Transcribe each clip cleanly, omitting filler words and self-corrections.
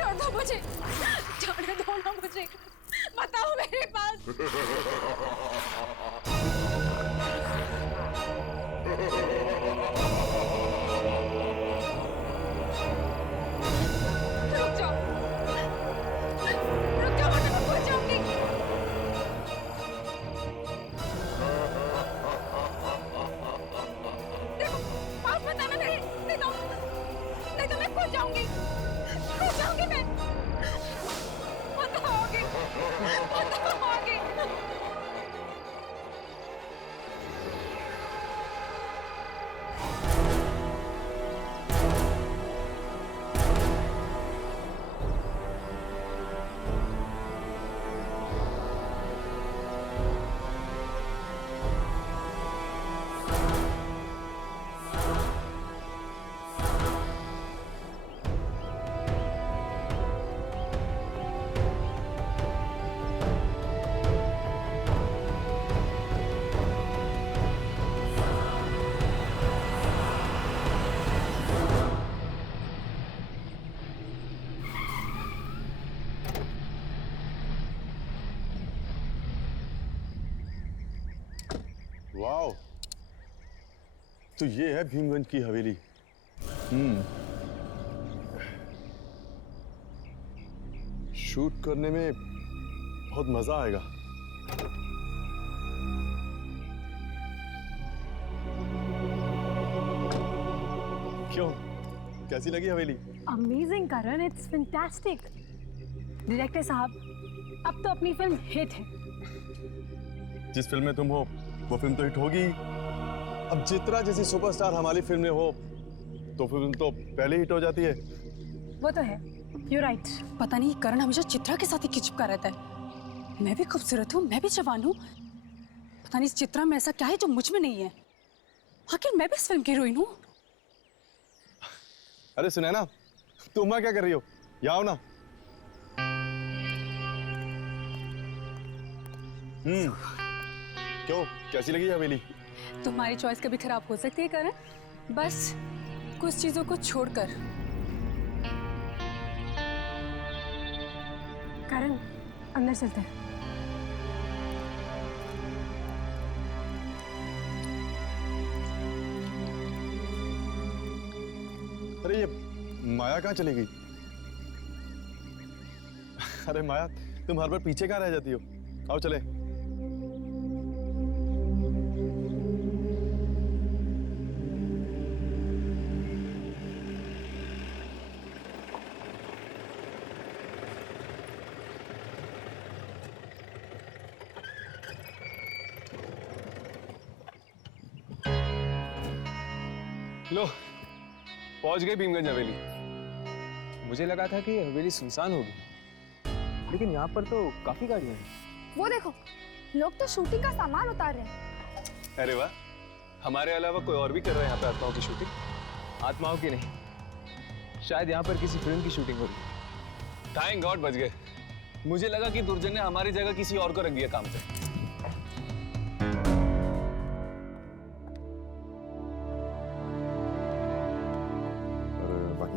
छोड़ दो मुझे, जाने दो ना मुझे, बताओ मेरे पास। रुक जाओ, मैं खो जाऊंगी। देखो पास मत आना मेरे, नहीं तो मैं खो जाऊंगी मैं। बताओगे। वाओ, तो ये है भीमगंज की हवेली। शूट करने में बहुत मजा आएगा। क्यों, कैसी लगी हवेली? Amazing Karan, it's fantastic. Director साहब, अब तो अपनी फिल्म हिट है। जिस फिल्म में तुम हो वो फिल्म तो हिट होगी। अब चित्रा जैसी सुपरस्टार हमारी फिल्म में हो तो फिल्म तो पहले हिट हो जाती है। वो तो है, यू राइट। पता नहीं करण हमेशा चित्रा के साथ ही चिपका रहता है। मैं भी खूबसूरत हूँ, मैं भी जवान हूँ, पता नहीं इस चित्रा में ऐसा क्या है जो मुझ में नहीं है। आखिर मैं भी इस फिल्म की हीरोइन हूँ। अरे सुनैना, तुम वहां क्या कर रही हो? यहाँ आओ ना। क्यों, कैसी लगी हवेली? तुम्हारी चॉइस कभी खराब हो सकती है करण, बस कुछ चीजों को छोड़कर। करण, अंदर चलते हैं। अरे ये माया कहाँ चली गई? अरे माया, तुम हर बार पीछे कहाँ रह जाती हो? आओ चले। लो, पहुंच गए भीमगंज हवेली। मुझे लगा था कि हवेली सुनसान होगी, लेकिन यहाँ पर तो काफी गाड़ियां हैं। वो देखो, लोग तो शूटिंग का सामान उतार रहे हैं। अरे वाह, हमारे अलावा कोई और भी कर रहा है यहाँ पे आत्माओं की शूटिंग? आत्माओं की नहीं, शायद यहाँ पर किसी फिल्म की शूटिंग हो रही है। थैंक गॉड बच गए। मुझे लगा कि दुर्जन ने हमारी जगह किसी और को रख दिया काम पे।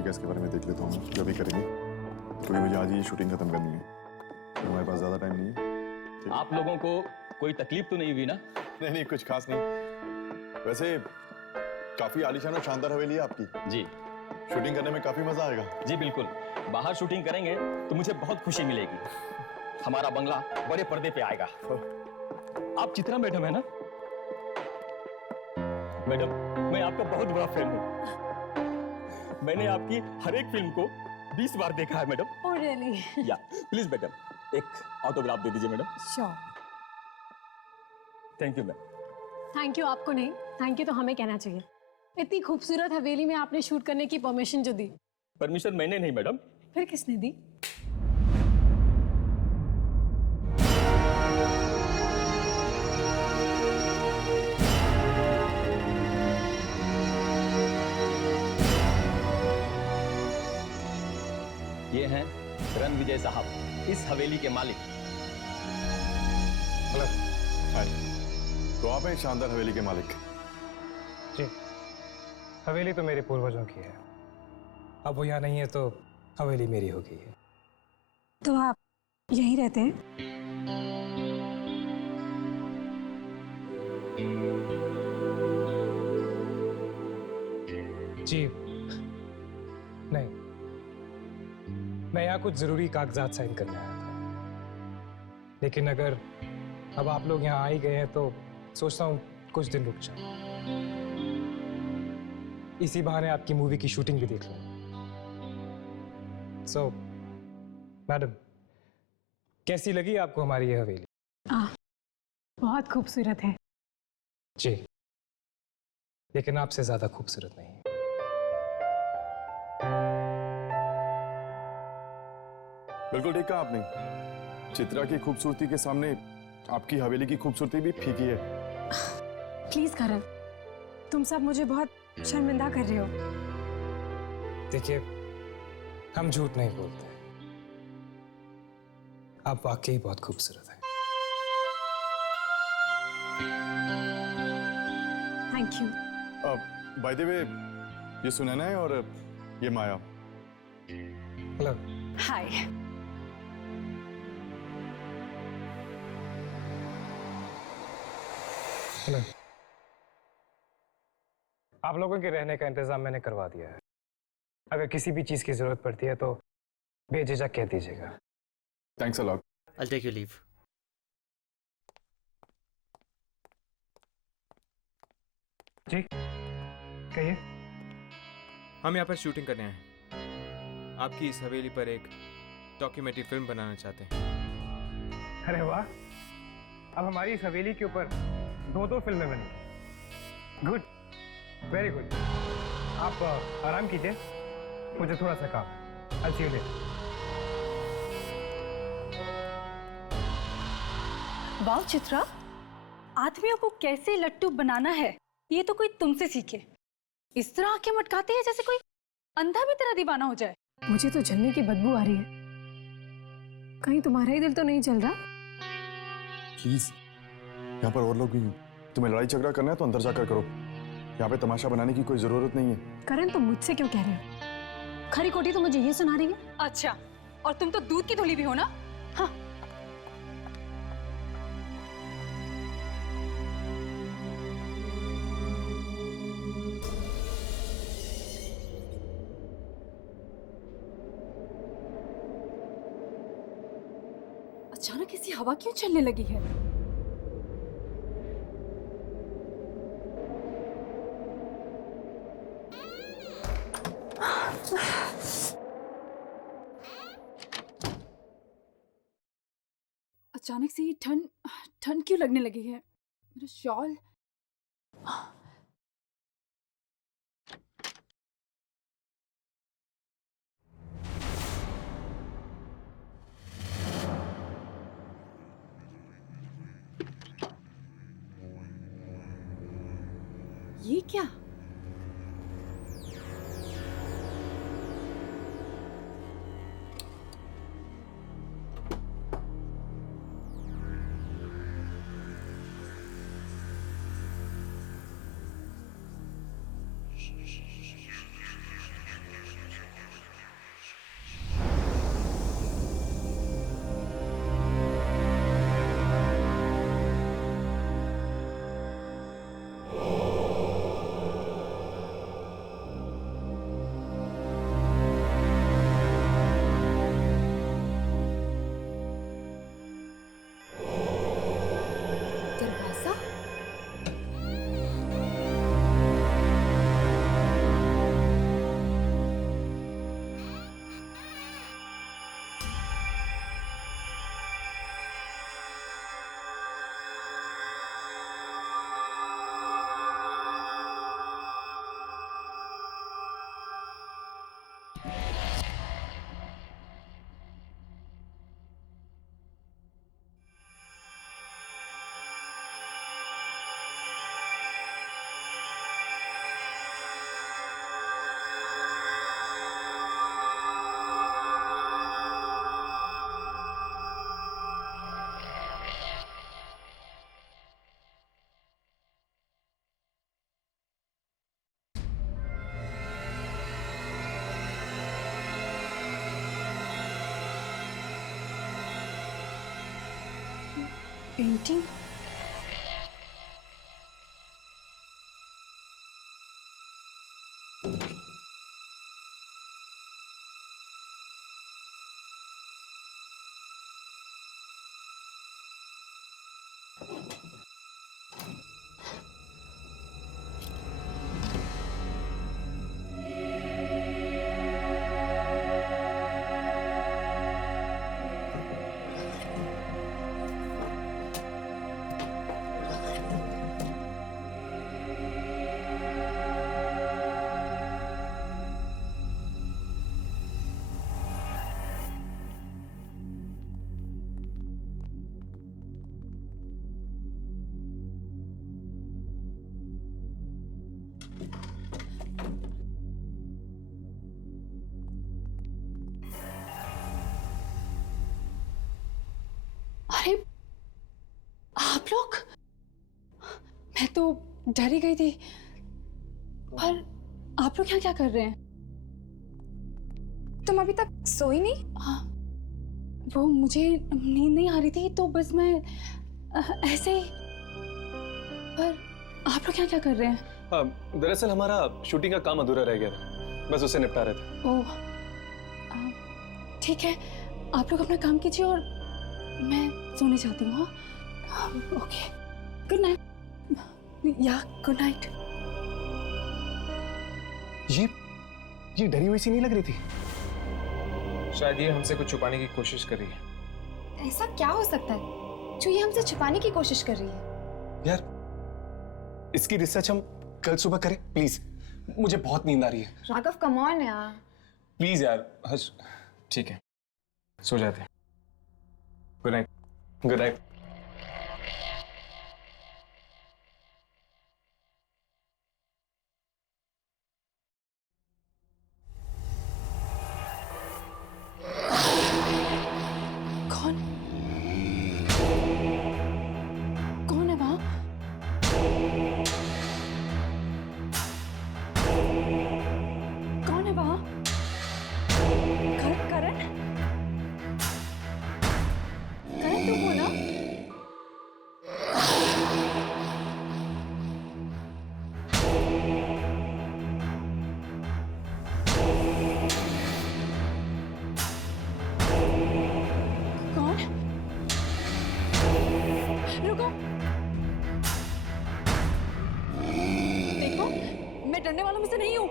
इसके बारे में देख लेता हूँ, जो भी करेंगे, क्योंकि मुझे आज ही शूटिंग खत्म करनी है। हमारे पास ज्यादा टाइम नहीं है। आप लोगों को कोई तकलीफ तो नहीं हुई ना? नहीं, कुछ खास नहीं। वैसे काफी आलीशान और शानदार हवेली है आपकी। जी, शूटिंग करने में काफी मजा आएगा। जी बिल्कुल, बाहर शूटिंग करेंगे तो मुझे बहुत खुशी मिलेगी। हमारा बंगला बड़े पर्दे पे आएगा। आप चित्रा मैडम है ना? मैडम, मैं आपका बहुत बड़ा फैन हूँ। मैंने आपकी हर एक फिल्म को 20 बार देखा है मैडम। Oh really? या प्लीज मैडम, एक ऑटोग्राफ दे दीजिए madam. Sure. Thank you ma'am. Thank you आपको नहीं, थैंक यू तो हमें कहना चाहिए। इतनी खूबसूरत हवेली में आपने शूट करने की परमिशन जो दी। परमिशन मैंने नहीं मैडम। फिर किसने दी? ये हैं रणविजय साहब, इस हवेली के मालिक। हेलो, हाय। तो आप हैं शानदार हवेली के मालिक? जी, हवेली तो मेरे पूर्वजों की है। अब वो यहाँ नहीं है तो हवेली मेरी हो गई है। तो आप यहीं रहते हैं? जी नहीं, मैं यहाँ कुछ जरूरी कागजात साइन करने आया था, लेकिन अगर अब आप लोग यहाँ आ ही गए हैं तो सोचता हूँ कुछ दिन रुक जाऊं। इसी बहाने आपकी मूवी की शूटिंग भी देख लूं। सो मैडम, कैसी लगी आपको हमारी ये हवेली? बहुत खूबसूरत है। जी, लेकिन आपसे ज्यादा खूबसूरत नहीं। बिल्कुल ठीक कहा आपने। चित्रा की खूबसूरती के सामने आपकी हवेली की खूबसूरती भी फीकी है। प्लीज करण, तुम सब मुझे बहुत शर्मिंदा कर रहे हो। देखिए, हम झूठ नहीं बोलते, आप वाकई बहुत खूबसूरत हैं। Thank you. By the way, ये सुनैना है और ये माया। हेलो। हाय। हेलो। आप लोगों के रहने का इंतजाम मैंने करवा दिया है। अगर किसी भी चीज की जरूरत पड़ती है तो बेझिझक कह दीजिएगा। Thanks a lot. I'll take your leave. जी कहिए। हम यहाँ पर शूटिंग करने आए हैं। आपकी इस हवेली पर एक डॉक्यूमेंट्री फिल्म बनाना चाहते हैं। अरे वाह, अब हमारी इस हवेली के ऊपर दो फिल्में बनी। Good, very good. आप आराम कीजिए, मुझे थोड़ा सा काम। I'll see you later. वाह चित्रा, आदमियों को कैसे लट्टू बनाना है ये तो कोई तुमसे सीखे। इस तरह आंखें मटकाते हैं जैसे कोई अंधा भी तेरा दीवाना हो जाए। मुझे तो जलने की बदबू आ रही है। कहीं तुम्हारा ही दिल तो नहीं जल रहा? प्लीज, यहाँ पर और लोग भी हैं। तुम्हें लड़ाई झगड़ा करना है तो अंदर जाकर करो। यहाँ पे तमाशा बनाने की कोई जरूरत नहीं है। करण, तुम मुझसे क्यों कह रहे हो? खरी कोटी तो मुझे ये सुना रही है। अच्छा, और तुम तो दूध की धुली भी हो ना। हाँ। अचानक ऐसी हवा क्यों चलने लगी है? अचानक से ये ठंड ठंड क्यों लगने लगी है? मेरा शॉल। ये क्या? दरवाजा? पेंटिंग? अरे आप लोग, मैं तो डर ही गई थी। पर आप लोग यहाँ क्या कर रहे हैं? तुम अभी तक सोई नहीं? हाँ, वो मुझे नींद नहीं आ रही थी तो बस मैं ऐसे ही। पर आप लोग यहाँ क्या कर रहे हैं? दरअसल हमारा शूटिंग का काम अधूरा रह गया था, बस उसे निपटा रहे थे। ओह, ठीक है, आप लोग अपना काम कीजिए और मैं सोने जाती हूँ। हाँ, ओके, गुड नाइट। या गुड नाइट। ये डरी हुई सी नहीं लग रही थी? शायद ये हमसे कुछ छुपाने की कोशिश कर रही है। ऐसा क्या हो सकता है जो ये हमसे छुपाने की कोशिश कर रही है? यार, इसकी रिसर्च हम कल सुबह करें प्लीज, मुझे बहुत नींद आ रही है। राघव कम ऑन यार। प्लीज यार, हर्ष। ठीक है, सो जाते हैं। Good night. Good night. कौन कौन है वहां? कौन है वहां? करण? करण तुम हो ना? कौन? रुको, देखो मैं डरने वालों में से नहीं हूं।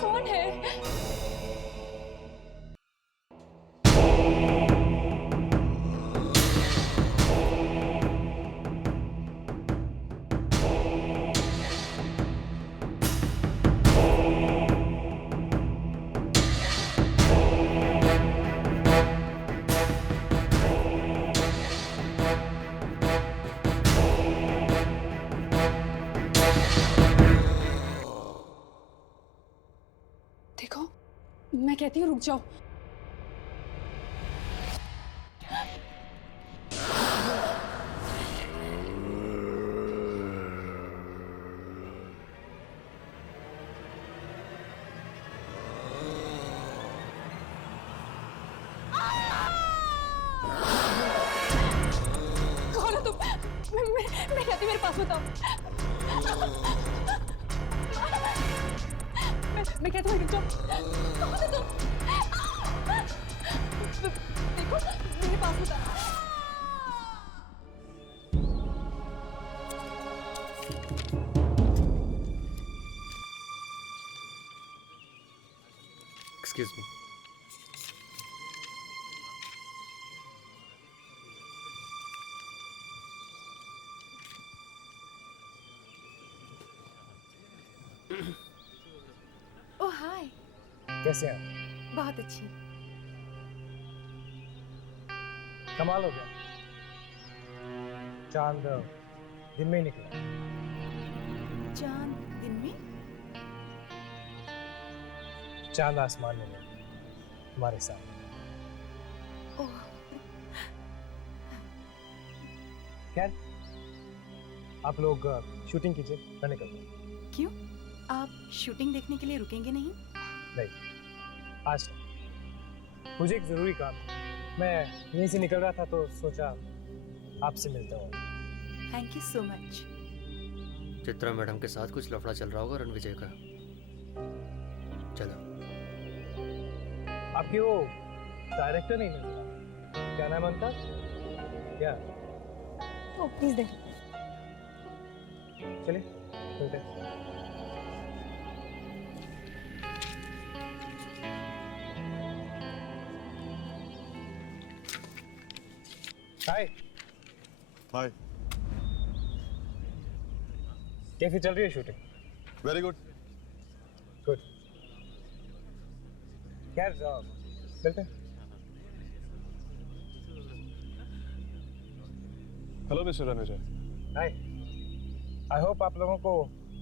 कौन है? देखो, मैं कहती हूँ रुक जाओ। कौन हो तुम? मैं कहती हूँ मेरे पास बताओ। मैं कहती हूँ रुक जाओ। कौन हो तुम? देखो मेरे पास बताओ। Excuse me. Oh hi. कैसे हैं? बहुत अच्छी। कमाल हो गया, चांद दिन में ही निकला। चांद दिन में? चांद आसमान में नहीं, हमारे साथ। ओह, खैर, आप लोग शूटिंग कीजिए, मैं निकलता हूँ। क्यों? आप शूटिंग देखने के लिए रुकेंगे नहीं? नहीं, आज मुझे एक ज़रूरी काम है। मैं यहीं से निकल रहा था तो सोचा आपसे मिलता हूँ। Thank you so much. Chitra madam के साथ कुछ लफड़ा चल रहा होगा रणविजय का। चलो। आपकी वो डायरेक्टर नहीं मिलता, क्या नाम है उनका? क्या? ओ प्लीज दे। चलिए मिलते हैं। हाय। हाय। कैसी चल रही है शूटिंग? Very good. गुड। खैर चलते हैं। Hello mister Ranvijay. Hi. I hope आप लोगों को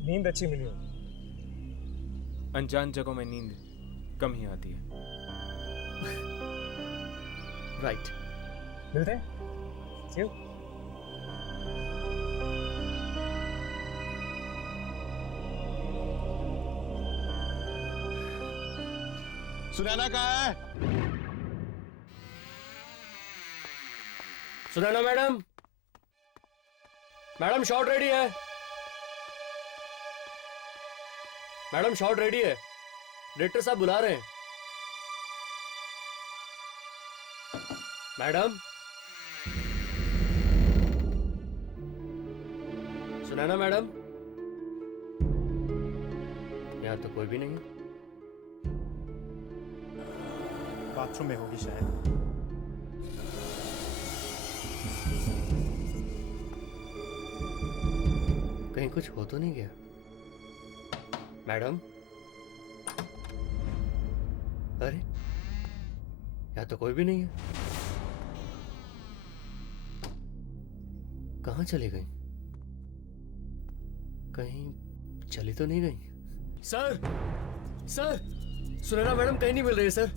नींद अच्छी मिली हो। अनजान जगहों में नींद कम ही आती है। राइट। मिलते हैं। See you. सुनैना कहाँ है? Sunaina madam, madam shot ready है। मैडम शॉट रेडी है, डायरेक्टर साहब बुला रहे हैं। मैडम, सुनैना मैडम, यहाँ तो कोई भी नहीं है। बाथरूम में होगी शायद। कहीं कुछ हो तो नहीं गया? मैडम, अरे यहाँ तो कोई भी नहीं है। कहाँ चली गई? कहीं चली तो नहीं गई? सर, सर, सुनैना मैडम कहीं नहीं मिल रही है सर।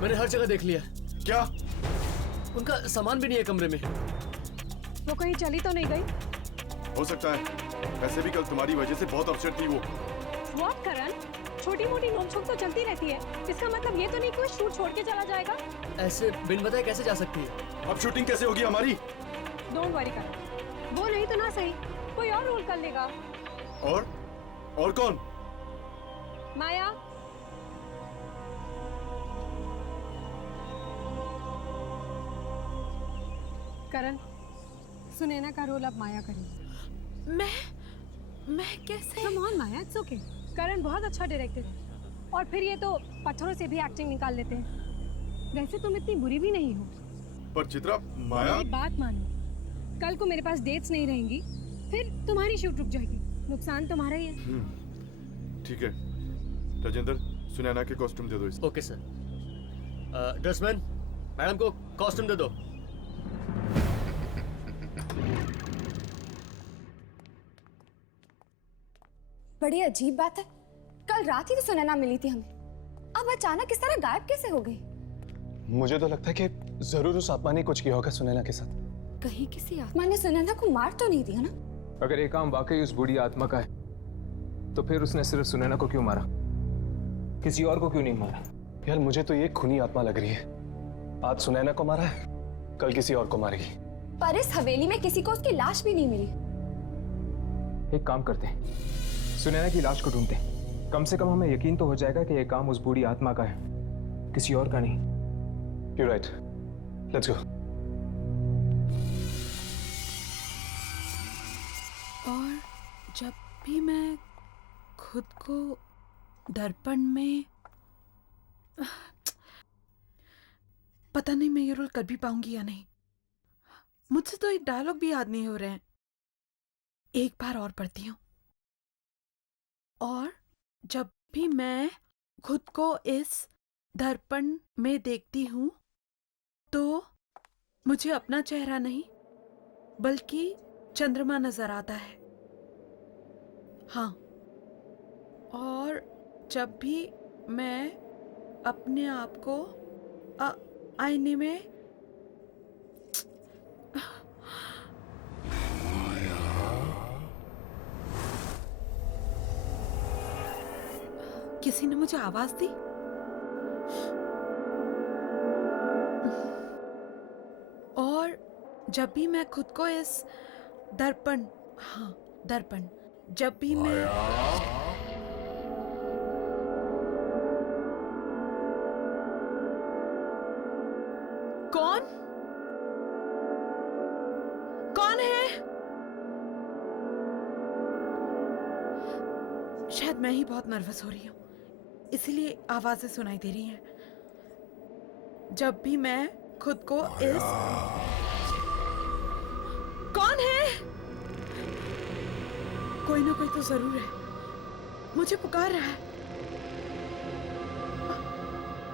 मैंने हर जगह देख लिया। क्या? उनका सामान भी नहीं है कमरे में। वो कहीं चली तो नहीं गई? हो सकता है, वैसे भी कल तुम्हारी वजह से बहुत अपसेट थी वो। व्हाट करण? छोटी मोटी नोकझोंक तो चलती रहती है, इसका मतलब ये तो नहीं कि वो शूट छोड़ के चला जाएगा। ऐसे बिन बताए कैसे जा सकती है? अब शूटिंग कैसे होगी हमारी? डोंट वरी करण, वो नहीं तो ना सही, कोई और रोल कर लेगा। और कौन? माया। करण, सुनैना का रोल अब माया करेगी। मैं कैसे? Come on Maya, it's okay. Karan बहुत अच्छा डायरेक्टर है, और फिर ये तो पत्थरों से भी एक्टिंग निकाल लेते हैं। वैसे तुम इतनी बुरी भी नहीं हो। पर चित्रा, माया। मेरी बात मानो, कल को मेरे पास डेट्स नहीं रहेंगी, फिर तुम्हारी शूट रुक जाएगी, नुकसान तुम्हारा ही है। ठीक है राजेंद्र, सुनैना के कॉस्ट्यूम दे दो इसे। Okay sir. ड्रेसमैन, मैडम को कॉस्ट्यूम दे दो। बड़ी अजीब बात है, कल रात ही तो सुनैना मिली थी हमें, अब अचानक इस तरह गायब कैसे हो गई? मुझे तो लगता है कि जरूर उस आत्मा ने कुछ किया होगा सुनैना के साथ। कहीं किसी आत्मा ने सुनैना को मार तो नहीं दिया ना? अगर ये काम वाकई उस बूढ़ी आत्मा का है तो फिर उसने सिर्फ सुनैना को क्यों मारा, किसी और को क्यों नहीं मारा? यार मुझे तो ये खूनी आत्मा लग रही है। आज सुनैना को मारा है, कल किसी और को मारेगी। पर इस हवेली में किसी को उसकी लाश भी नहीं मिली। एक काम करते हैं, सुनैना की लाश को ढूंढते हैं, कम से कम हमें यकीन तो हो जाएगा कि यह काम उस बूढ़ी आत्मा का है, किसी और का नहीं। You're right. Let's go. और जब भी मैं खुद को दर्पण में, पता नहीं मैं ये रोल कर भी पाऊंगी या नहीं। मुझसे तो एक डायलॉग भी याद नहीं हो रहे हैं। एक बार और पढ़ती हूँ। और जब भी मैं खुद को इस दर्पण में देखती हूँ तो मुझे अपना चेहरा नहीं बल्कि चंद्रमा नजर आता है। हाँ, और जब भी मैं अपने आप को आईने में किसी ने मुझे आवाज दी। जब भी मैं खुद को इस दर्पण, हाँ दर्पण, जब भी मैं कौन कौन है? शायद मैं ही बहुत नर्वस हो रही हूँ, इसीलिए आवाजें सुनाई दे रही हैं। जब भी मैं खुद को इस कौन है? कोई ना कोई तो जरूर है, मुझे पुकार रहा है।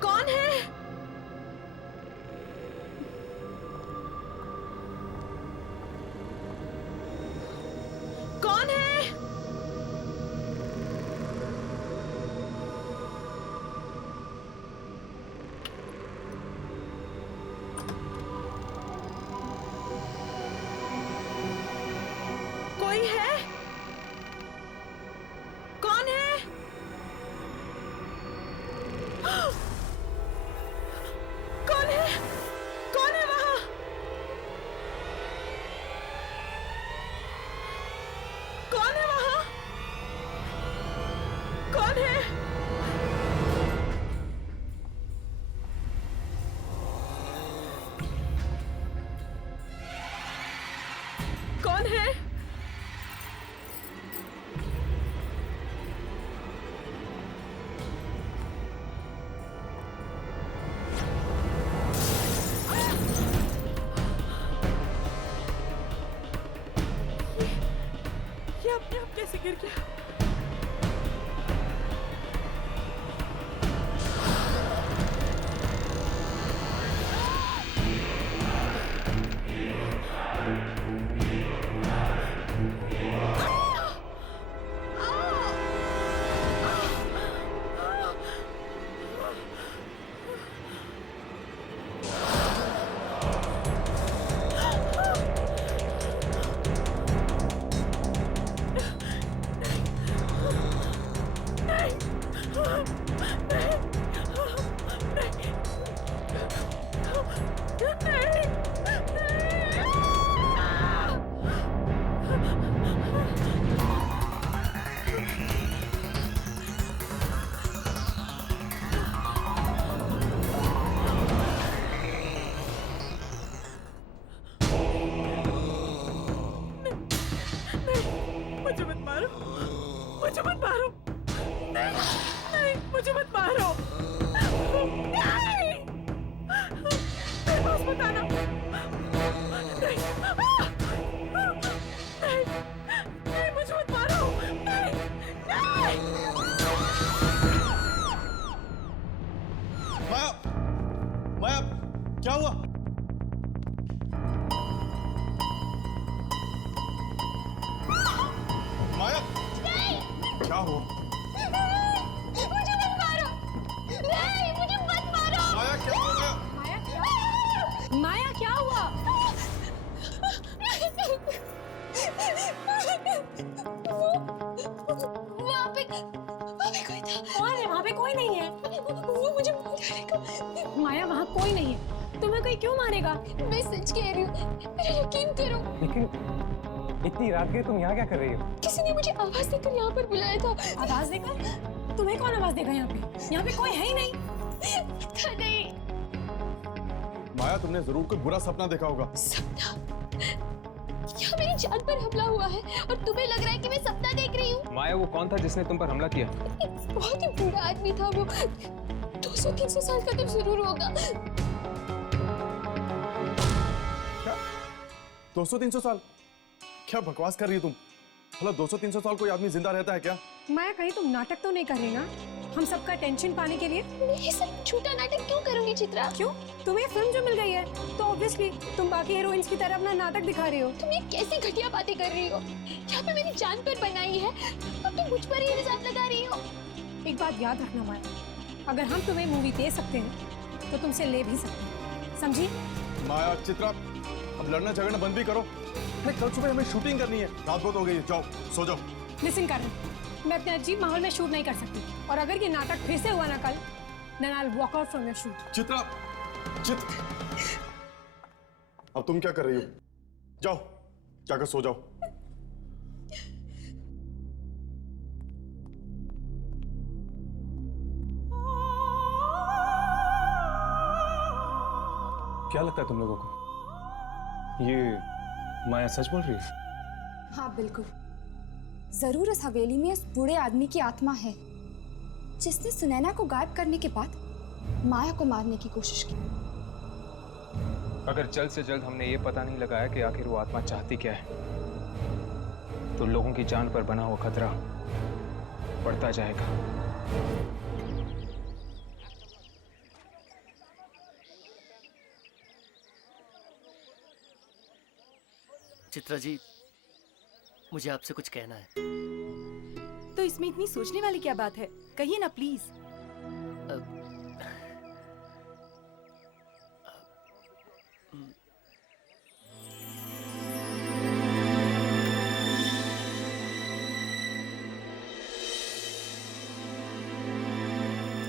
कौन है? कौन है? कोई है? कौन है? कौन है? कौन है वहां? कौन है वहां? कौन है? कौन है? ये अपने आप कैसे गिर गया? मुझे मत मारो, मुझे मत मारो, नहीं, नहीं, मुझे मत मारो, नहीं, मेरे पास मत आना, नहीं, नहीं, नहीं, मुझे मत मारो, नहीं, नहीं। माया, माया, क्या हुआ? माया, क्या हुआ? मुझे मत मारो, नहीं, मुझे मत मारो। माया क्या हो गया? माया क्या? माया क्या हुआ? वहाँ पे कोई था। कौन है? वहाँ पे कोई नहीं है। वो मुझे मार डालेगा। माया वहाँ कोई नहीं है, तुम्हें कोई क्यों मारेगा? मैं सच कह रही हूँ, मेरा यकीन करो। लेकिन इतनी रात के तुम यहाँ क्या कर रही हो? किसी ने मुझे आवाज देकर यहाँ पर बुलाया था। आवाज देकर? तुम्हें कौन आवाज देगा यहाँ पे? यहाँ पे कोई है ही नहीं। पता नहीं। माया, तुमने जरूर कोई बुरा सपना देखा होगा। सपना? यहाँ मेरी जान पर हमला हुआ है और तुम्हें लग रहा है कि मैं सपना देख रही हूँ? माया, वो कौन था जिसने तुम पर हमला किया? बहुत ही बुरा आदमी था वो। 200-300 साल का तो जरूर होगा। क्या? 200-300 साल? क्या बकवास कर रही हो तुम? भला 200-300 साल कोई आदमी जिंदा रहता है क्या? माया, कहीं तुम नाटक तो नहीं कर रही ना? हम सबका टेंशन पाने के लिए? मैं ये सब झूठा नाटक क्यों करूंगी चित्रा? क्यों? तुम्हें फिल्म जो मिल गई है तो ऑब्वियसली तुम बाकी हीरोइंस की तरह अपना नाटक दिखा रही हो। तुम ये कैसी घटिया बातें कर रही हो? यहाँ पे मेरी जान पर बनाई है, अब तुम मुझ पर ही इल्जाम लगा रही हो। एक बात याद रखना माया, अगर हम तुम्हें मूवी दे सकते हैं तो तुमसे ले भी सकते हैं, समझी? माया, चित्रा, अब लड़ना झगड़ना बंद भी करो। नहीं, कल सुबह हमें शूटिंग करनी है। रात बहुत हो गई है, जाओ सो जाओ। लिसन करण, मैं अपने अजीब माहौल में शूट नहीं कर सकती, और अगर ये नाटक फिर से हुआ ना कल, then I'll walk out from your shoot. Chitra, अब तुम क्या कर रही हो? जाओ जाकर सो जाओ। क्या लगता है तुम लोगों को, ये माया सच बोल रही है? हाँ बिल्कुल, जरूर इस हवेली में उस बूढ़े आदमी की आत्मा है जिसने सुनैना को गायब करने के बाद माया को मारने की कोशिश की। अगर जल्द से जल्द हमने ये पता नहीं लगाया कि आखिर वो आत्मा चाहती क्या है, तो लोगों की जान पर बना हुआ खतरा बढ़ता जाएगा। चित्रा जी, मुझे आपसे कुछ कहना है। तो इसमें इतनी सोचने वाली क्या बात है, कहिए ना प्लीज।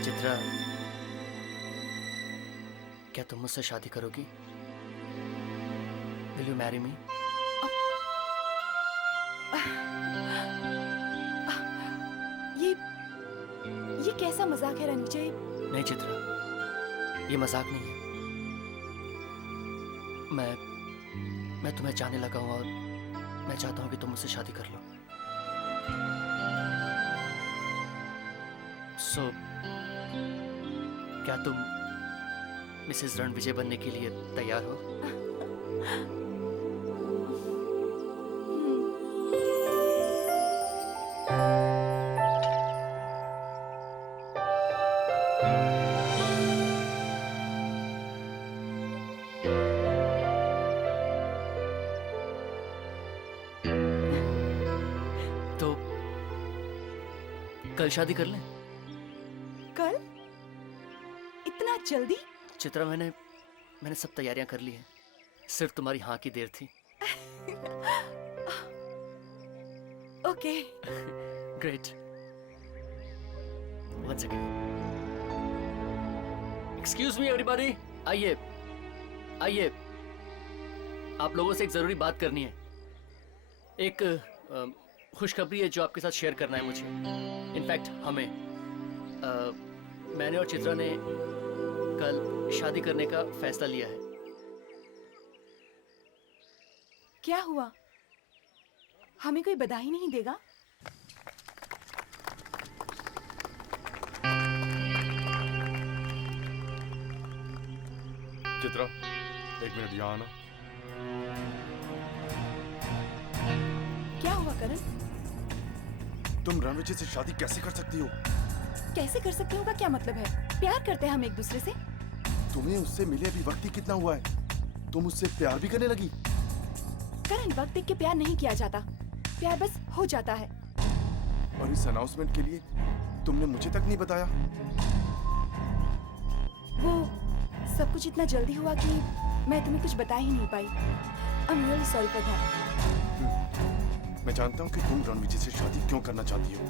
चित्रा, क्या तुम मुझसे शादी करोगी? Will you marry me? ये कैसा मजाक है रणविजय? नहीं चित्रा, ये मजाक नहीं है। मैं तुम्हें चाहने लगा हूं और मैं चाहता हूं कि तुम मुझसे शादी कर लो। सो क्या तुम मिसेस रणविजय बनने के लिए तैयार हो? तो कल शादी कर लें? कल? इतना जल्दी? चित्रा, मैंने सब तैयारियां कर ली हैं, सिर्फ तुम्हारी हाँ की देर थी। Okay. Great. One second. Excuse me everybody, आइए आइए, आप लोगों से एक जरूरी बात करनी है। एक खुशखबरी है जो आपके साथ शेयर करना है मुझे। इनफैक्ट हमें मैंने और चित्रा ने कल शादी करने का फैसला लिया है। क्या हुआ? हमें कोई बधाई नहीं देगा? चित्रा, एक मिनट यहाँ आना। क्या हुआ करण? तुम रणविजय से शादी कैसे कर सकती हो? कैसे कर सकती हूँ का क्या मतलब है? प्यार करते हैं हम एक दूसरे से। तुम्हें उससे मिले अभी वक्त ही कितना हुआ है, तुम उससे प्यार भी करने लगी? करण, वक्त देख के प्यार नहीं किया जाता, प्यार बस हो जाता है। और इस अनाउंसमेंट के लिए तुमने मुझे तक नहीं बताया? वो सब कुछ इतना जल्दी हुआ कि मैं तुम्हें कुछ बता ही नहीं पाई। I am really sorry for that. मैं जानता हूँ कि तुम रणविजय से शादी क्यों करना चाहती हो।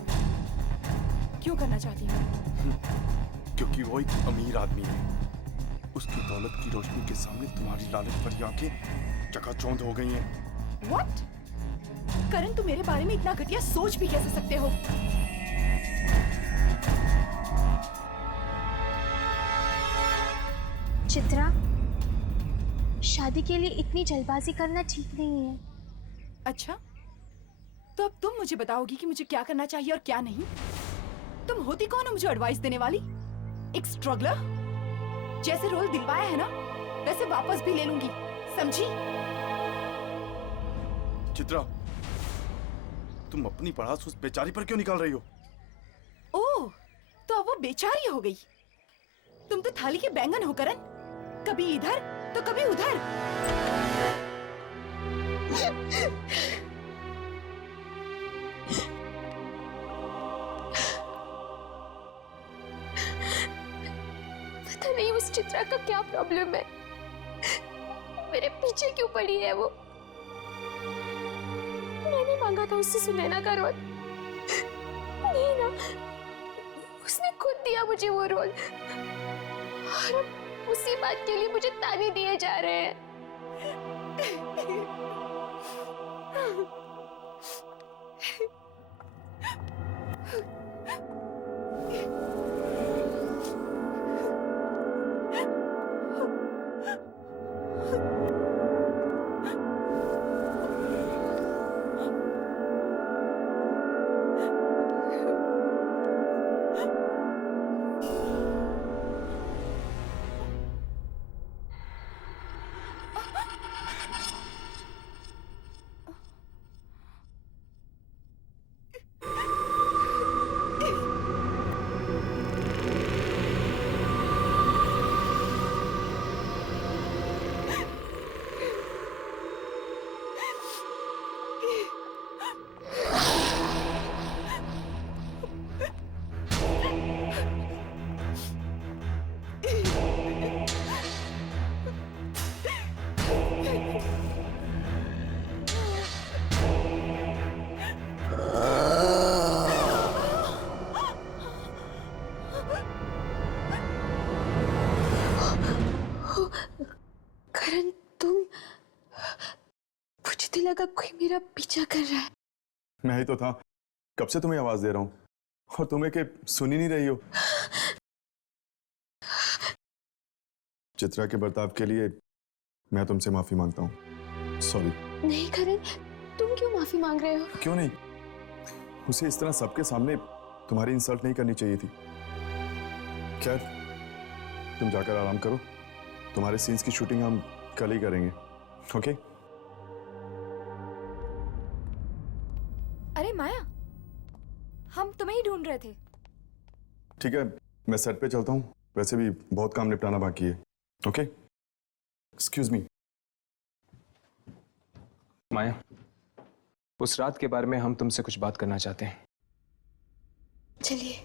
क्यों करना चाहती हूँ? क्योंकि वो एक अमीर आदमी है। उसकी दौलत की रोशनी के सामने तुम्हारी लालच भरी आंखें चकाचौंध हो गई हैं। What? करण, तुम मेरे बारे में इतना घटिया सोच भी कैसे सकते हो? चित्रा, शादी के लिए इतनी जल्दबाजी करना ठीक नहीं है। अच्छा, तो अब तुम मुझे बताओगी कि मुझे क्या करना चाहिए और क्या नहीं? तुम होती कौन हो मुझे एडवाइस देने वाली? एक स्ट्रगलर? जैसे रोल दिलवाया है ना, वैसे वापस भी ले लूंगी, समझी? चित्रा, तुम अपनी पढ़ास उस बेचारी पर क्यों निकाल रही हो? ओह, तो अब वो बेचारी हो गई। तुम तो थाली के बैंगन हो करण, कभी इधर तो कभी उधर। पता नहीं उस चित्रा का क्या प्रॉब्लम है, मेरे पीछे क्यों पड़ी है वो। मैंने मांगा था उससे सुनैना का रोल, नहीं ना, उसने खुद दिया मुझे वो रोल। और अब उसी बात के लिए मुझे ताने दिए जा रहे हैं। करण, तुम, मुझे तो लगा कोई मेरा पीछा कर रहा है। मैं ही तो था, कब से तुम्हें आवाज दे रहा हूँ और तुम्हें के सुन ही नहीं रही हो। चित्रा के बर्ताव के लिए मैं तुमसे माफी मांगता हूँ। सॉरी। नहीं करण, तुम क्यों माफी मांग रहे हो? क्यों नहीं, उसे इस तरह सबके सामने तुम्हारी इंसल्ट नहीं करनी चाहिए थी। खैर, तुम जाकर आराम करो, तुम्हारे सीन्स की शूटिंग हम कल ही करेंगे। ओके? अरे माया, हम तुम्हें ही ढूंढ रहे थे। ठीक है, मैं सेट पे चलता हूँ, वैसे भी बहुत काम निपटाना बाकी है। ओके? Excuse me. माया, उस रात के बारे में हम तुमसे कुछ बात करना चाहते हैं। चलिए।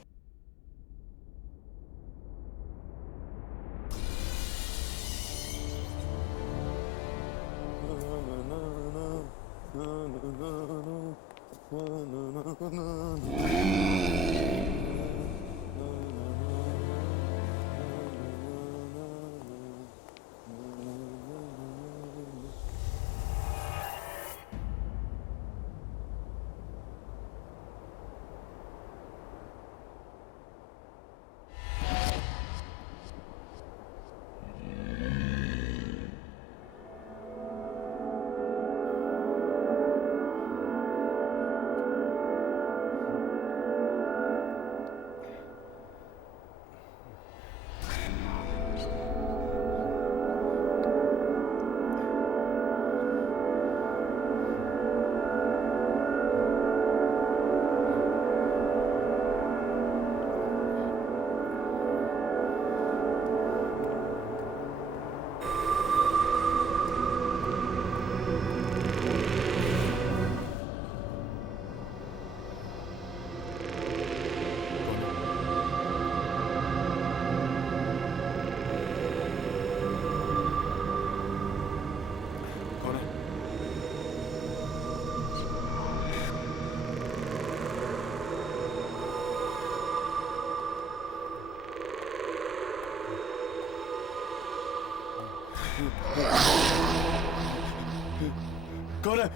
कौन है?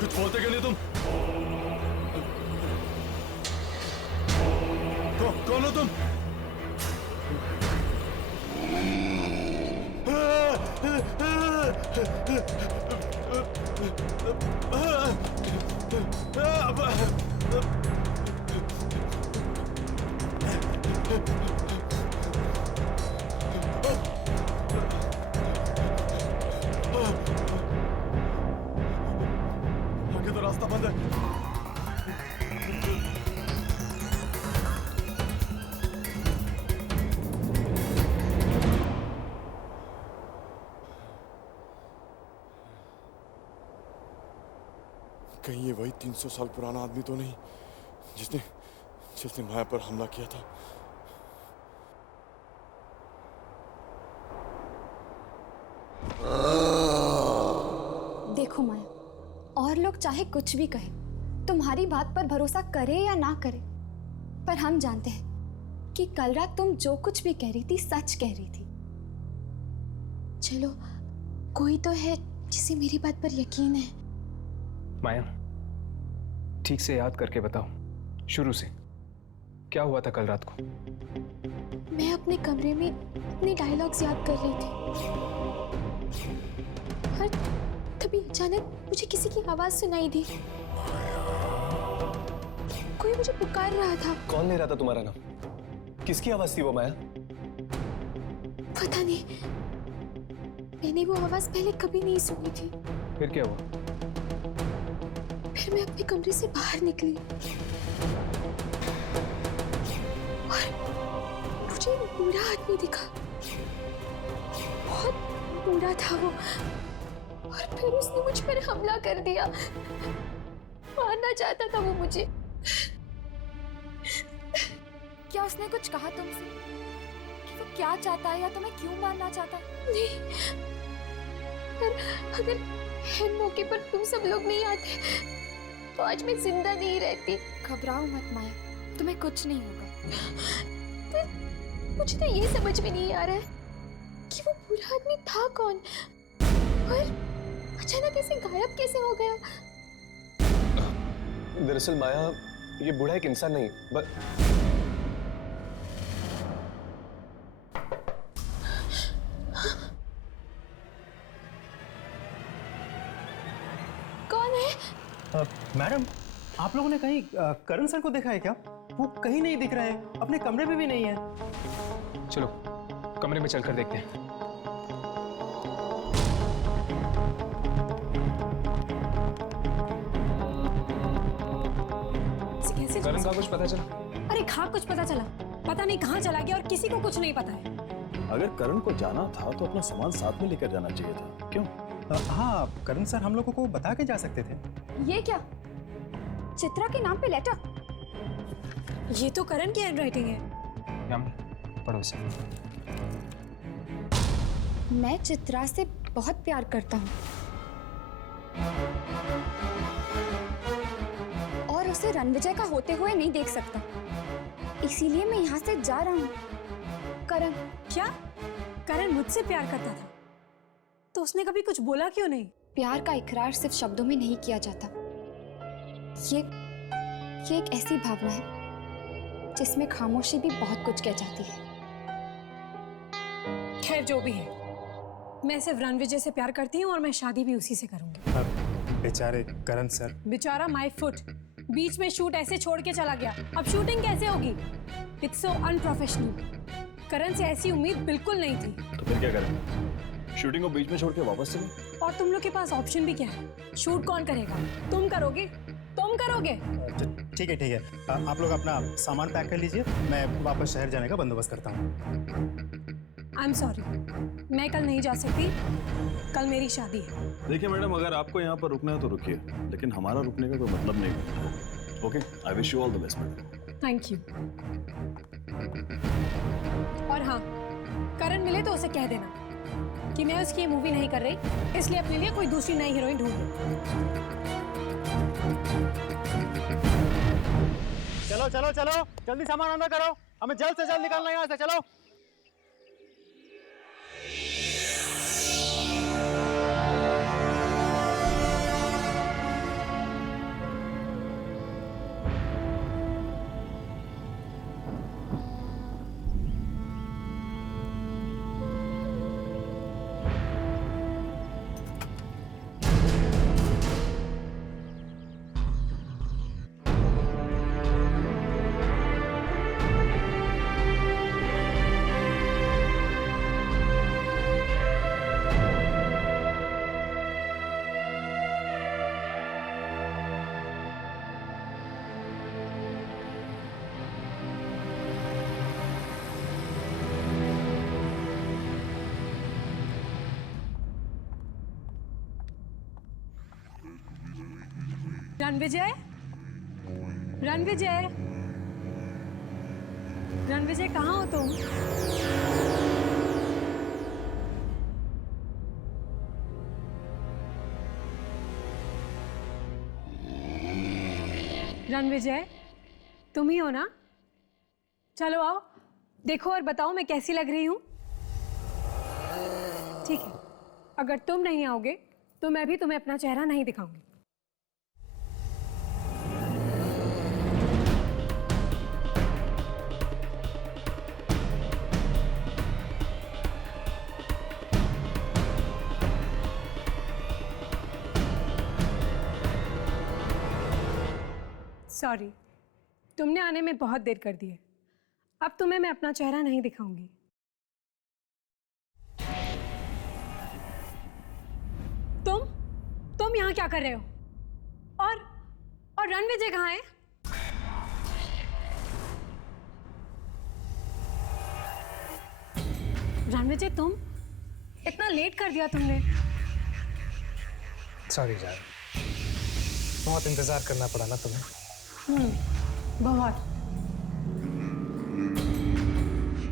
कुछ बोलते क्यों नहीं तुम? कौन हो तुम? आगे तो रास्ता बंद है। कहीं ये वही 300 साल पुराना आदमी तो नहीं जिसने माया पर हमला किया था? देखो माया, और लोग चाहे कुछ भी कहे, तुम्हारी बात पर भरोसा करे या ना करे, पर हम जानते हैं कि कल रात तुम जो कुछ भी कह रही थी सच कह रही थी। चलो, कोई तो है जिसे मेरी बात पर यकीन है। माया, ठीक से याद करके बताओ, शुरू से क्या हुआ था कल रात को? मैं अपने कमरे में अपने डायलॉग्स याद कर रही थी और तभी अचानक मुझे किसी की आवाज सुनाई दी। कोई मुझे पुकार रहा था। कौन ले रहा था तुम्हारा नाम? किसकी आवाज थी वो माया? पता नहीं, मैंने वो आवाज पहले कभी नहीं सुनी थी। फिर क्या हुआ? फिर मैं अपने कमरे से बाहर निकली और मुझे एक बूढ़ा आदमी दिखा। बहुत बूढ़ा था वो और फिर उसने मुझ पर हमला कर दिया। मारना चाहता था वो मुझे। क्या उसने कुछ कहा तुमसे कि वो क्या चाहता है या तुम्हें क्यों मारना चाहता है? नहीं, अगर है मौके पर तुम सब लोग नहीं आते तो आज मैं जिंदा नहीं रहती। घबराओ मत माया, तुम्हें कुछ नहीं होगा। पर मुझे तो ये समझ में नहीं आ रहा है कि वो बूढ़ा आदमी था कौन और अचानक ऐसे गायब कैसे हो गया। दरअसल माया, ये बूढ़ा एक इंसान नहीं बस कौन है? मैडम, आप लोगों ने कहीं करण सर को देखा है क्या? वो कहीं नहीं दिख रहे हैं, अपने कमरे में भी नहीं है। चलो कमरे में चलकर देखते हैं। कैसे करण का कुछ पता चला? अरे हाँ, कुछ पता चला। पता नहीं कहाँ चला गया और किसी को कुछ नहीं पता है। अगर करण को जाना था तो अपना सामान साथ में लेकर जाना चाहिए था। क्यों? हाँ, करण सर हम लोगों को बता के जा सकते थे। ये क्या? चित्रा के नाम पे लेटर? ये तो करण की हैंडराइटिंग है। पढ़ो इसे। मैं चित्रा से बहुत प्यार करता हूँ और उसे रणविजय का होते हुए नहीं देख सकता, इसीलिए मैं यहाँ से जा रहा हूँ। करण। क्या? करण मुझसे प्यार करता था तो उसने कभी कुछ बोला क्यों नहीं? प्यार का इकरार सिर्फ शब्दों में नहीं किया जाता। ये एक ऐसी भावना है जिसमें खामोशी भी बहुत कुछ कह जाती है। खैर जो भी है, मैं सिर्फ रणविजय से प्यार करती हूँ और मैं शादी भी उसी से करूंगी। बेचारे करण सर। बेचारा माय फुट, बीच में शूट ऐसे छोड़ के चला गया। अब शूटिंग कैसे होगी? It's so unprofessional. करण से ऐसी उम्मीद बिल्कुल नहीं थी। तो फिर क्या करें? शूटिंग को बीच में छोड़ के वापस चले? और तुम लोग के पास ऑप्शन भी क्या है? शूट कौन करेगा? तुम करोगे? तुम करोगे? ठीक है, आप लोग अपना सामान पैक कर लीजिए, मैं वापस शहर जाने का बंदोबस्त करता हूँ। आई एम सॉरी, मैं कल नहीं जा सकती। कल मेरी शादी है। देखिए मैडम, अगर आपको यहाँ पर रुकना है तो रुकिए, लेकिन हमारा रुकने का कोई मतलब नहीं है। Okay, I wish you all the best madam. Thank you. और हाँ, करण मिले तो उसे कह देना कि मैं उसकी मूवी नहीं कर रही, इसलिए अपने लिए कोई दूसरी नई हीरोइन ढूंढ लूं। चलो चलो चलो, जल्दी सामान अंदर करो, हमें जल्द से जल्द निकालना है यहाँ से। चलो। रणविजय, रणविजय, रणविजय कहाँ हो तुम? रणविजय, तुम ही हो ना? चलो आओ, देखो और बताओ मैं कैसी लग रही हूँ। ठीक है, अगर तुम नहीं आओगे तो मैं भी तुम्हें अपना चेहरा नहीं दिखाऊंगी। सॉरी, तुमने आने में बहुत देर कर दी है। अब तुम्हें मैं अपना चेहरा नहीं दिखाऊंगी। तुम यहाँ क्या कर रहे हो? और रणविजय कहाँ है? रणविजय, तुम इतना लेट कर दिया तुमने। सॉरी जान, बहुत इंतजार करना पड़ा ना तुम्हें। बहुत।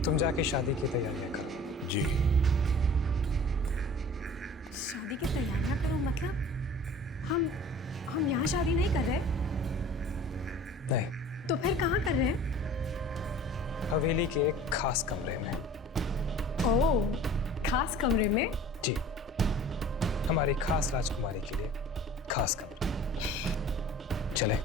तुम जाके शादी की तैयारियां करो। जी। शादी की तैयारियां करो मतलब? हम यहाँ शादी नहीं कर रहे? नहीं, तो फिर कहाँ कर रहे हैं? हवेली के एक खास कमरे में। ओह, खास कमरे में? जी, हमारी खास राजकुमारी के लिए खास कमरा। चले।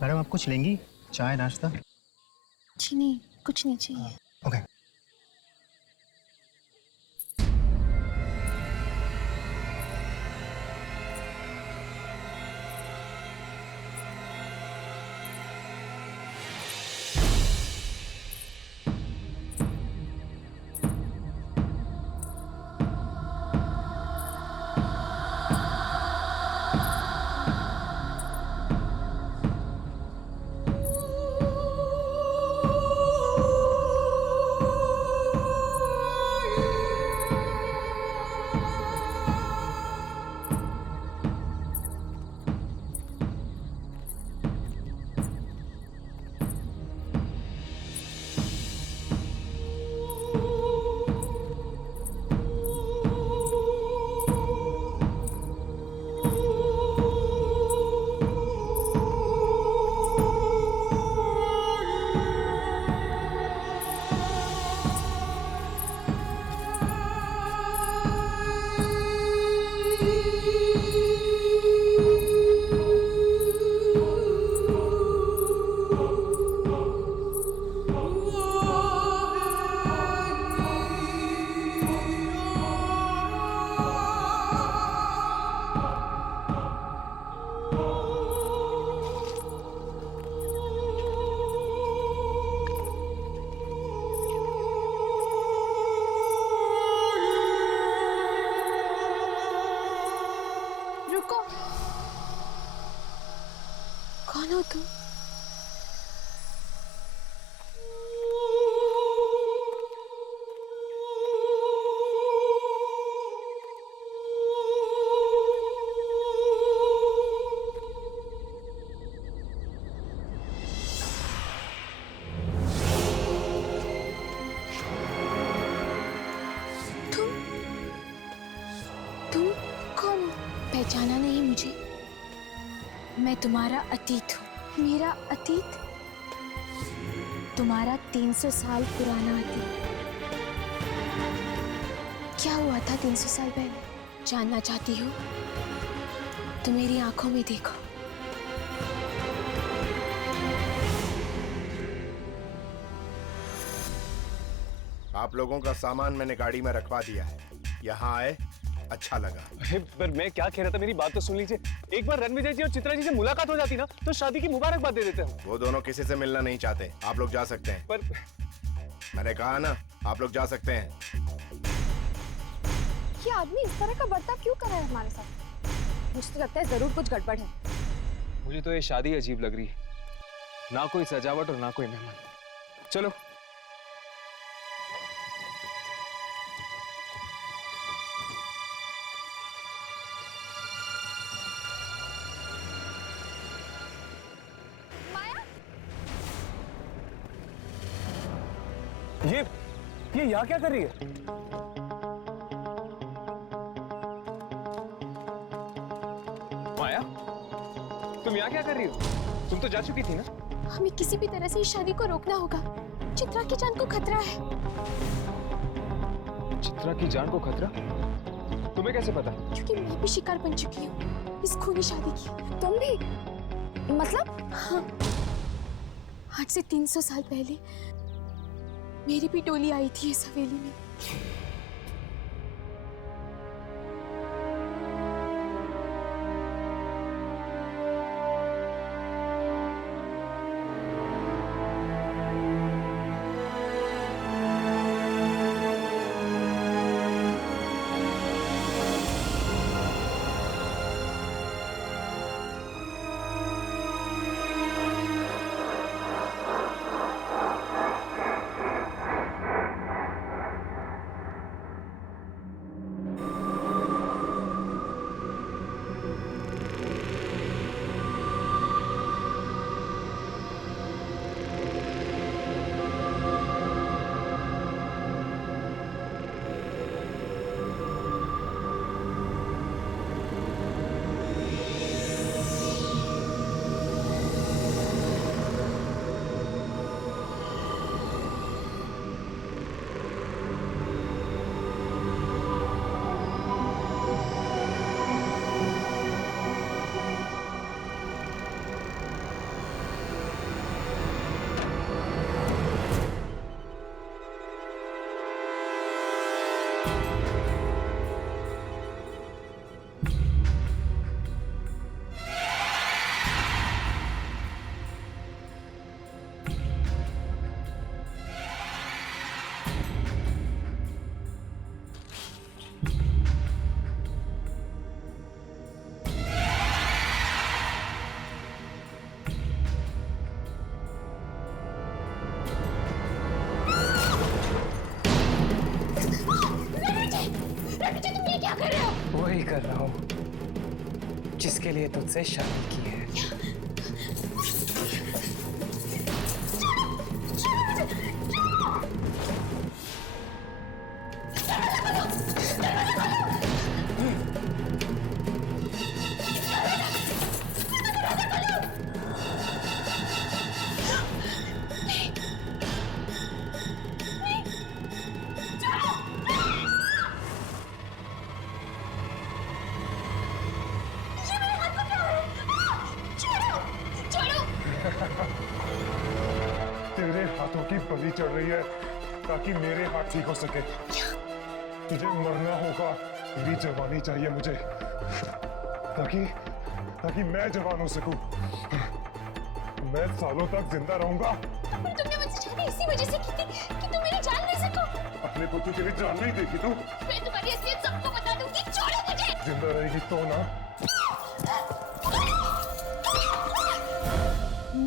मैडम आप कुछ लेंगी? चाय नाश्ता? जी नहीं, कुछ नहीं चाहिए। ओके। रुको, कौन हो तुम? तुम कौन हो? पहचाना नहीं मुझे? मैं तुम्हारा अतीत हूँ। मेरा अतीत? तुम्हारा 300 साल पुराना अतीत। क्या हुआ था 300 साल पहले? जानना चाहती हो तो मेरी आंखों में देखो। आप लोगों का सामान मैंने गाड़ी में रखवा दिया है। यहाँ आए, अच्छा लगा। अरे पर मैं क्या कह रहा था, मेरी बात तो सुन लीजिए। एक बार रणविजय जी और चित्रा जी से मुलाकात हो जाती ना तो शादी की मुबारकबाद दे देते हैं। वो दोनों किसी से मिलना नहीं चाहते। आप लोग जा सकते हैं। पर मैंने कहा ना, आप लोग जा सकते हैं। ये आदमी इस तरह का बर्ताव क्यों कर रहा है हमारे साथ? मुझे तो लगता है जरूर कुछ गड़बड़ है। मुझे तो ये शादी अजीब लग रही है, ना कोई सजावट और ना कोई मेहमान। चलो। ये यहाँ क्या कर रही है? माया, तुम यहाँ क्या कर रही हो? तुम तो जा चुकी थी ना? हमें किसी भी तरह से इस शादी को रोकना होगा। चित्रा की जान को खतरा है। चित्रा की जान को खतरा? तुम्हें कैसे पता? क्योंकि मैं भी शिकार बन चुकी हूँ इस खूनी शादी की। तुम भी? मतलब? हाँ, आज से 300 साल पहले मेरी भी टोली आई थी इस हवेली में। वही कर रहा हूँ जिसके लिए तुझसे शादी की है। तेरे हाथों की बलि चढ़ रही है ताकि मेरे हाथ ठीक हो सके। तुझे मरना होगा, तेरी जवानी चाहिए मुझे ताकि मैं जवान हो सकूं। मैं सालों तक जिंदा रहूंगा। तुमने मुझसे शादी इसी वजह से की थी कि तुम मेरी जान ले सको। अपने पुत्र के लिए जान नहीं देखी तू? मैं तुम्हारी असलियत सबको बता दूंगी। छोड़ो मुझे। जिंदा रहेगी तो ना।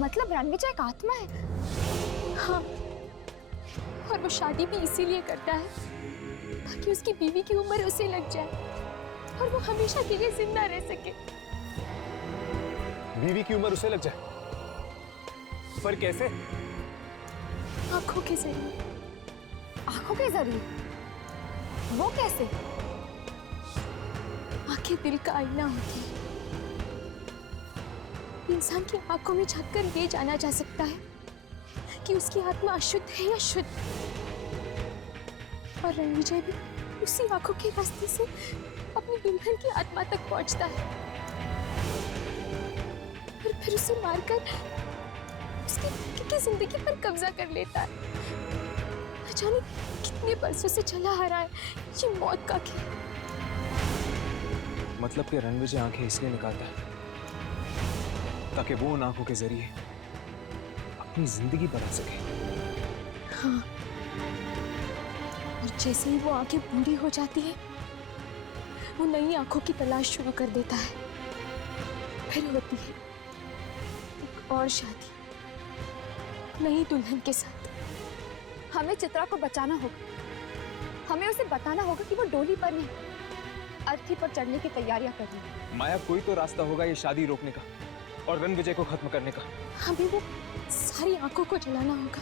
मतलब रणविजय एक आत्मा है? हाँ, और वो शादी भी इसीलिए करता है ताकि उसकी बीवी की उम्र उसे लग जाए और वो हमेशा के लिए जिंदा रह सके। बीवी की उम्र उसे लग जाए? पर कैसे? आंखों के जरिए। आंखों के जरिए? वो कैसे? आंखें दिल का आईना होती है। इंसान की आंखों में झांककर ये जाना जा सकता है कि उसकी आत्मा अशुद्ध है या शुद्ध। और रणविजय भी उसी आंखों के रास्ते से अपनी दुल्हन की आत्मा तक पहुंचता है और फिर उसे मारकर उसकी जिंदगी पर कब्जा कर लेता है। न जाने कितने बरसों से चला आ रहा है ये मौत का खेल। मतलब कि रणविजय आंखें इसलिए निकालता है ताकि वो उन आंखों के जरिए अपनी जिंदगी बदल सके। हाँ, और जैसे ही वो आंखें बूढ़ी हो जाती है वो नई आंखों की तलाश शुरू कर देता है। फिर होती है एक और शादी नई दुल्हन के साथ। हमें चित्रा को बचाना होगा। हमें उसे बताना होगा कि वो डोली पर नहीं, अर्थी पर चढ़ने की तैयारियां कर रही है। माया, कोई तो रास्ता होगा ये शादी रोकने का और रणविजय को खत्म करने का। हमें वो सारी आंखों को जलाना होगा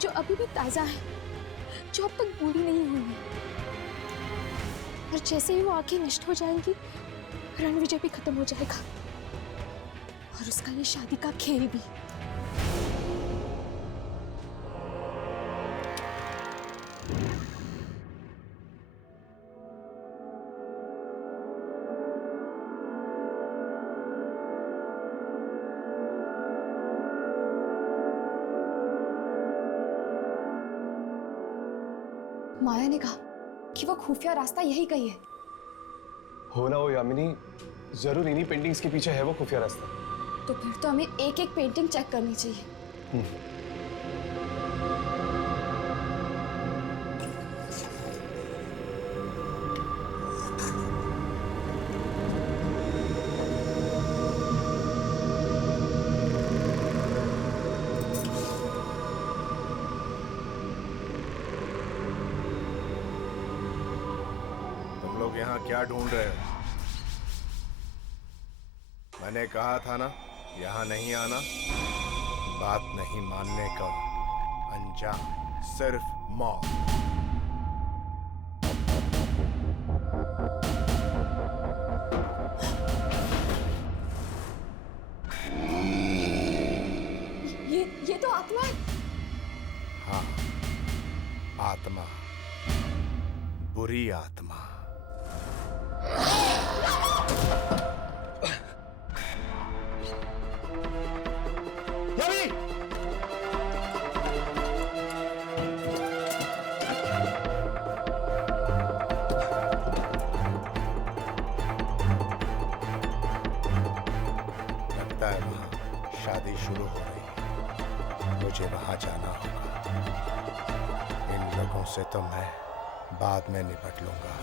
जो अभी भी ताजा है, जो अब तक बूढ़ी नहीं हुई है। और जैसे ही वो आंखें नष्ट हो जाएंगी, रणविजय भी खत्म हो जाएगा और उसका ये शादी का खेल भी। माया ने कहा कि वो खुफिया रास्ता यही कही है। हो ना हो यामिनी, जरूर इन्हीं पेंटिंग्स के पीछे है वो खुफिया रास्ता। तो फिर तो हमें एक एक पेंटिंग चेक करनी चाहिए। तुम लोग यहाँ क्या ढूंढ रहे हो? मैंने कहा था ना, यहाँ नहीं आना। बात नहीं मानने का अंजाम सिर्फ मौत। ये तो आत्मा है। हाँ, आत्मा, बुरी आत्मा। लगता है वहां शादी शुरू हो रही है। मुझे वहां जाना होगा। इन लोगों से तो मैं बाद में निपट लूंगा।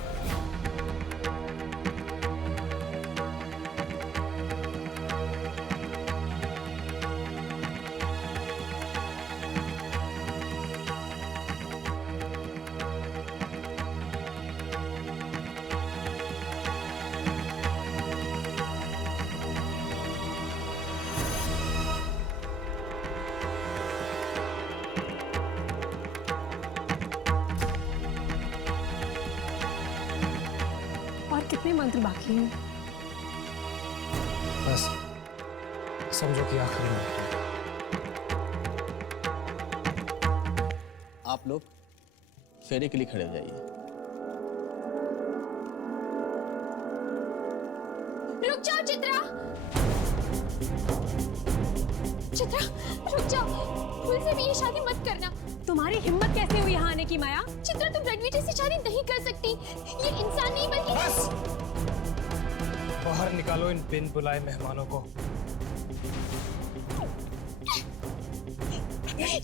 और कितने मंत्र बाकी हैं? बस समझो कि आखिरी मंत्र। आप लोग फेरे के लिए खड़े हो जाइए। रुक जाओ चित्रा, चित्रा रुक जाओ। भूल से भी ये शादी मत करना। तुम्हारी हिम्मत कैसे हुई यहाँ आने की माया? चित्रा, तुम रणविजय से शादी नहीं कर सकती। ये इंसान नहीं बल्कि बस! बाहर निकालो इन बिन बुलाए मेहमानों को।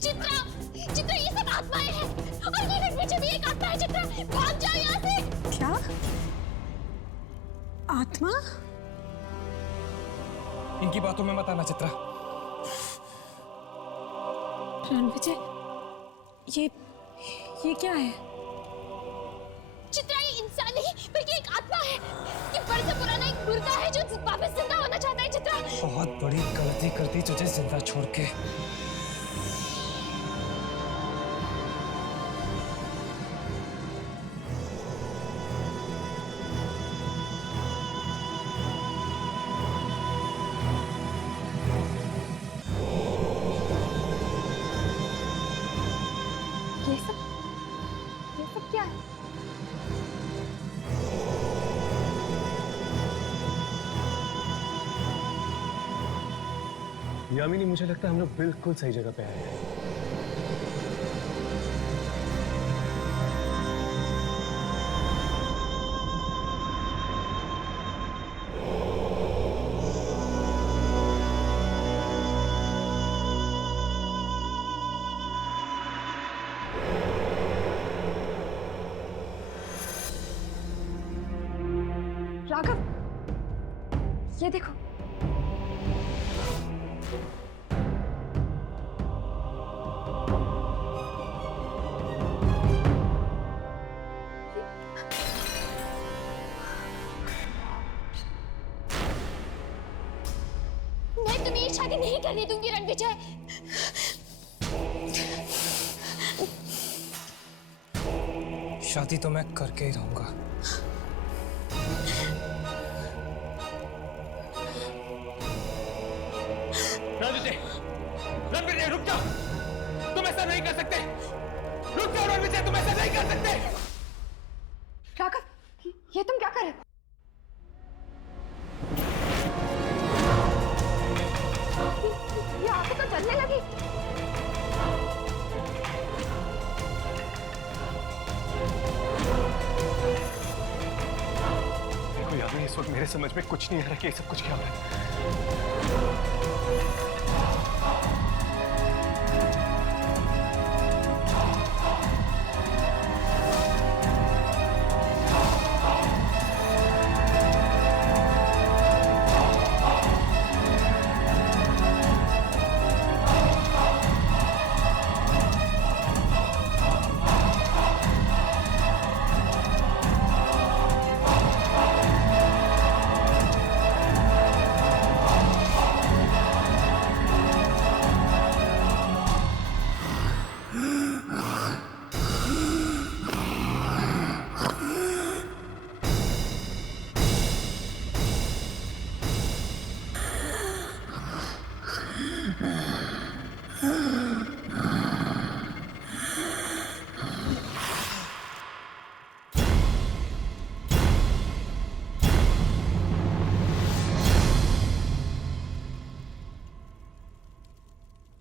चित्रा, चित्रा ये सब आत्माएं हैं और ये रणविजय भी एक आत्मा है। चित्रा भाग जाओ यहाँ से। क्या? आत्मा? इनकी बातों में मत आना चित्रा। रणविजय, ये क्या है? चित्रा, ये इंसान नहीं बल्कि एक आत्मा है। ये बरसों पुराना एक मुर्दा है जो वापस जिंदा होना चाहता है। चित्रा, बहुत बड़ी गलती कर दी तुझे जिंदा छोड़ के। ये सब क्या है? यामिनी, मुझे लगता है हम लोग बिल्कुल सही जगह पे आए हैं। राघव, ये देखो। मैं तुम्हें ये शादी नहीं करने दूंगी रणविजय। शादी तो मैं करके ही रहूंगा। रणविजय रुक जाओ, तुम ऐसा नहीं कर सकते। रुक जाओ रणविजय, तुम ऐसा नहीं कर सकते। राघव, ये तुम क्या कर रहे हो? ये आंखें तो जलने लगी। देखो याद नहीं, इस वक्त मेरे समझ में कुछ नहीं आ रहा कि ये सब कुछ क्या हो रहा है।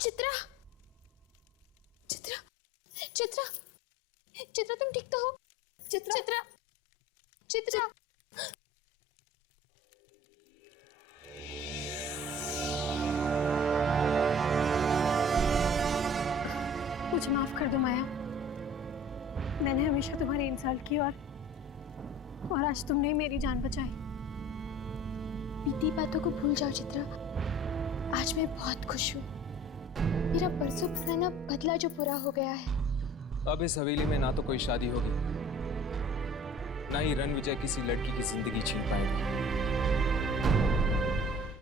चित्रा, चित्रा, चित्रा, चित्रा, तुम ठीक तो हो? चित्रा, चित्रा, चित्रा। मुझे माफ कर दो माया, मैंने हमेशा तुम्हारी इंसल्ट की और आज तुमने मेरी जान बचाई। बीती बातों को भूल जाओ चित्रा, आज मैं बहुत खुश हूँ। मेरा परसों पुराना बदला जो पूरा हो गया है। अब इस हवेली में ना तो कोई शादी होगी, ना ही रणविजय किसी लड़की की जिंदगी छीन पाएगा।